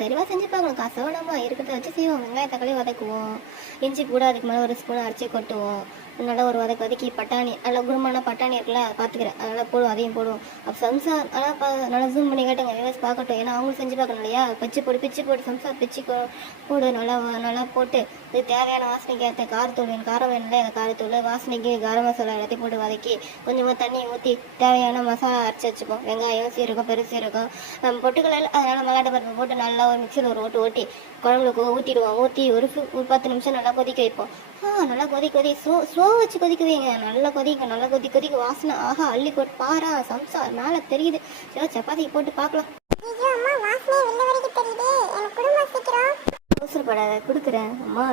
சரிவா செஞ்சு பார்க்கணும். கசவனமா இருக்கிறத வச்சு செய்வோம். வெங்காயம் தக்காளி வதக்குவோம், இஞ்சி கூட அதுக்கு மேலே ஒரு ஸ்பூன் அரைச்சி கொட்டுவோம். நல்லா ஒரு வதக்கி பட்டாணி நல்லா குருமான பட்டாணி இருக்குல்ல, அதை பார்த்துக்கிறேன், அதனால் போடுவோம், அதையும் போடுவோம். அப்போ சம்சா நல்லா ஜூம் பண்ணி கேட்டுங்க, விவசாயம் பார்க்கட்டும், ஏன்னா அவங்களும் செஞ்சு பார்க்கணும் இல்லையா. பிச்சு போட்டு சம்சா பிச்சு போடு, நல்லா போட்டு இது தேவையான வாசனைக்கு ஏற்ற காரத்தூள் வேணும், காரம் வேணும்ல, அந்த காரத்தூள் வாசனைக்கு கரம் மசாலா எல்லாத்தையும் போட்டு வதக்கி கொஞ்சமாக தண்ணி ஊற்றி தேவையான மசாலா அரைச்சி வச்சுப்போம். வெங்காயம் சீரகம் பெருசீரகம் பொட்டுக்கடலை, அதனால் மல்லாட்டை பருப்பு போட்டு நல்லா ஒரு மிக்சியில் ஒரு ஓட்டி குழம்புக்கு ஊற்றிடுவோம். ஊற்றி ஒரு 10 நிமிஷம் நல்லா கொதிக்க வைப்போம். நல்லா கொதி ஸ்லோ வச்சு கொதிக்க வைங்க. நல்லா கொதிக்க வாசனை ஆஹா அள்ளி போட்டு பாரா சம்சா மேலே தெரியுது. சரி சப்பாத்திக்கு போட்டு பார்க்கலாம். அவசரப்படாத, கொடுக்குறேன் அம்மா.